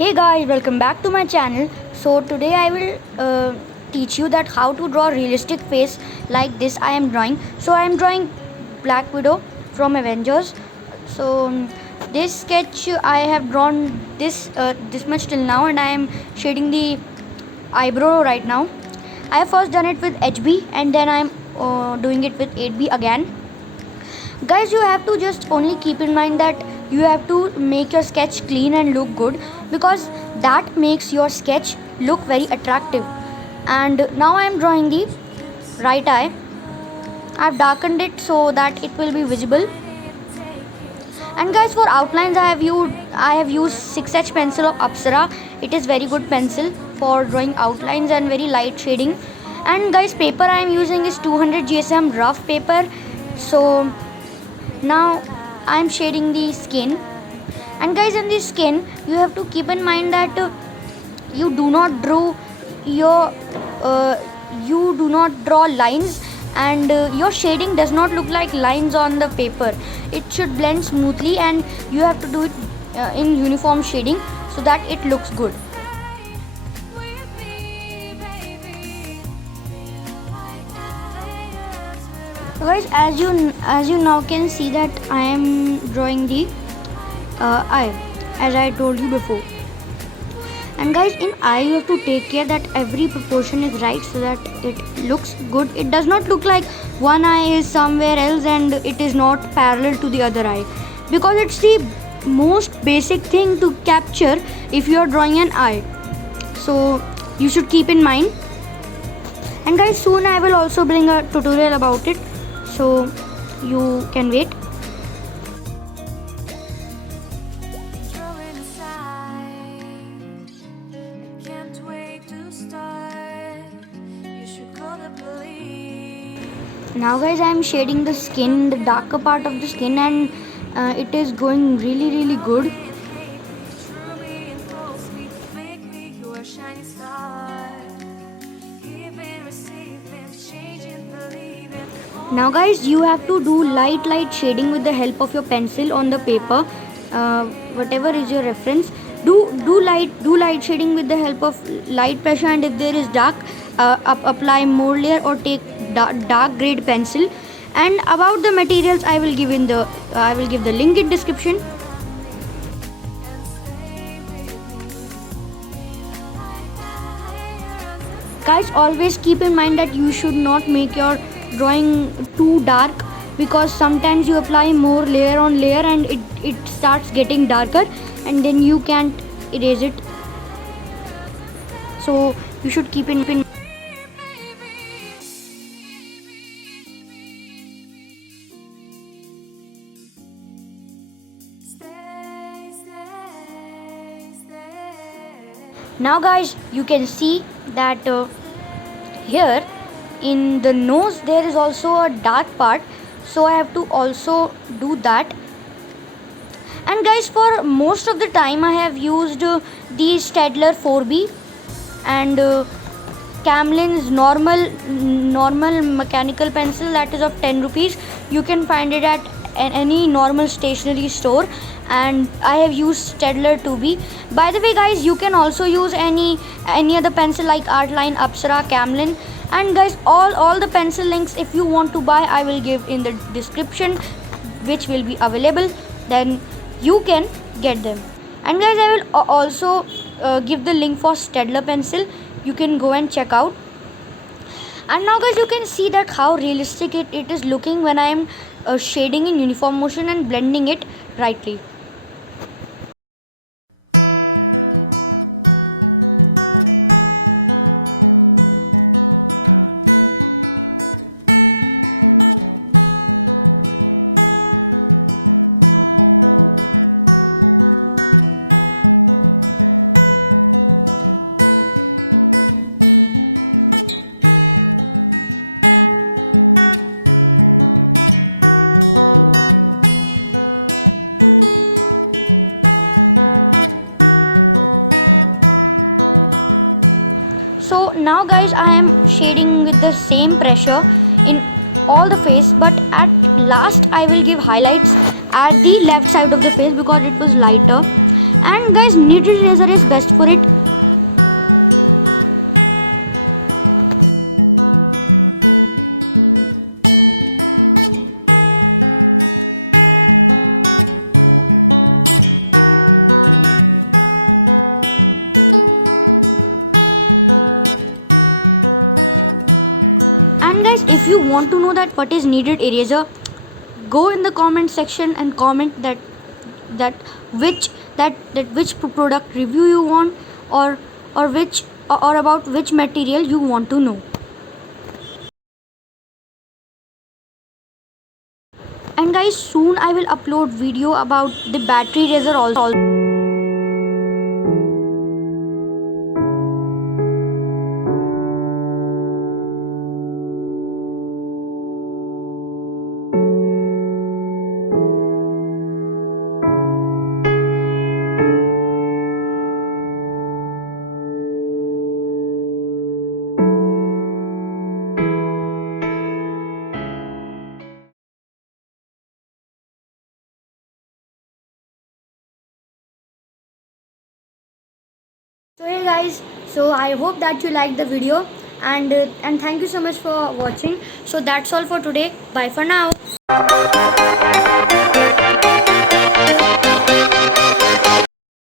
Hey guys, welcome back to my channel. So today I will teach you that how to draw realistic face like this I am drawing. So I am drawing Black Widow from Avengers. So this sketch I have drawn this much till now, and I am shading the eyebrow right now. I have first done it with HB, and then I am doing it with 8B again. Guys, you have to just only keep in mind that you have to make your sketch clean and look good, because that makes your sketch look very attractive. And now I am drawing the right eye. I have darkened it so that it will be visible. And guys, for outlines I have used 6H pencil of Apsara. It is very good pencil for drawing outlines and very light shading. And guys, paper I am using is 200 GSM rough paper. So now I am shading the skin. And guys, in the skin you have to keep in mind that you do not draw lines, and your shading does not look like lines on the paper. It should blend smoothly, and you have to do it in uniform shading so that it looks good. So guys, as you now can see that I am drawing the eye, as I told you before. And guys, in eye you have to take care that every proportion is right so that it looks good. It does not look like one eye is somewhere else and it is not parallel to the other eye, because it's the most basic thing to capture if you are drawing an eye. So you should keep in mind. And guys, soon I will also bring a tutorial about it, so you can wait. Now guys, I am shading the skin, the darker part of the skin, and it is going really good. Now guys, you have to do light shading with the help of your pencil on the paper, whatever is your reference. Do light shading with the help of light pressure, and if there is dark, apply more layer or take dark grade pencil. And about the materials, I will give the link in description. Guys, always keep in mind that you should not make your drawing too dark, because sometimes you apply more layer on layer and it starts getting darker, and then you can't erase it. So you should keep in mind. Now guys, you can see that here in the nose there is also a dark part, so I have to also do that. And guys, for most of the time I have used the Staedtler 4B and Camlin's normal mechanical pencil, that is of 10 rupees. You can find it at any normal stationery store, and I have used Staedtler 2B. By the way guys, you can also use any other pencil like Artline, Apsara, Camlin. And guys, all the pencil links, if you want to buy, I will give in the description, which will be available, then you can get them. And guys, I will also give the link for Staedtler pencil. You can go and check out. And now guys, you can see that how realistic it is looking when I am shading in uniform motion and blending it rightly. Now guys, I am shading with the same pressure in all the face, but at last I will give highlights at the left side of the face because it was lighter. And guys, guys, kneaded eraser is best for it. And guys, if you want to know that what is kneaded eraser, go in the comment section and comment that which product review you want, or which or about which material you want to know. And guys, soon I will upload video about the battery eraser also. So hey guys, so I hope that you liked the video, and thank you so much for watching. So that's all for today. Bye for now.